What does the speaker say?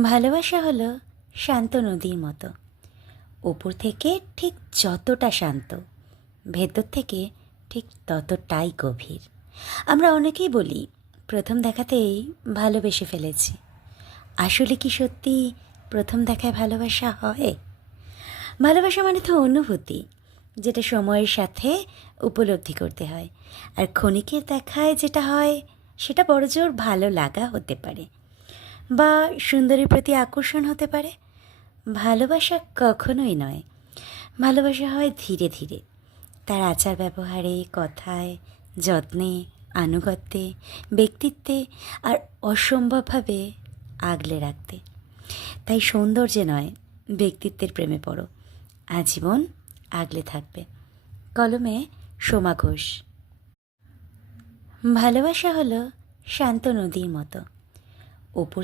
ভালোবাসা হলো শান্ত নদীর মতো। উপর থেকে ঠিক যতটা শান্ত, ভেতর থেকে ঠিক ততটাই গভীর। আমরা অনেকেই বলি, প্রথম দেখাতেই ভালোবেসে ফেলেছি। আসলে কি সত্যি প্রথম দেখায় ভালোবাসা হয়? ভালোবাসা মানে তো অনুভূতি, যেটা সময়ের সাথে উপলব্ধি করতে হয়। আর ক্ষণিকের দেখায় যেটা হয়, সেটা বড়জোর ভালো লাগা হতে পারে। বা সুন্দরীর প্রতি আকর্ষণ হতে পারে? ভালোবাসা কখনোই নয়। ভালোবাসা হয় ধীরে ধীরে। তার আচার ব্যবহারে, কথায়, যত্নে, আনুগত্যে, ব্যক্তিত্বে আর অসম্ভবভাবে আগলে রাখতে। তাই সৌন্দর্যে নয়, ব্যক্তিত্বের প্রেমে পড়ো। আজীবন আগলে থাকবে। কলমে সোমা ঘোষ। ভালোবাসা হলো শান্ত নদীর মতো। ওপর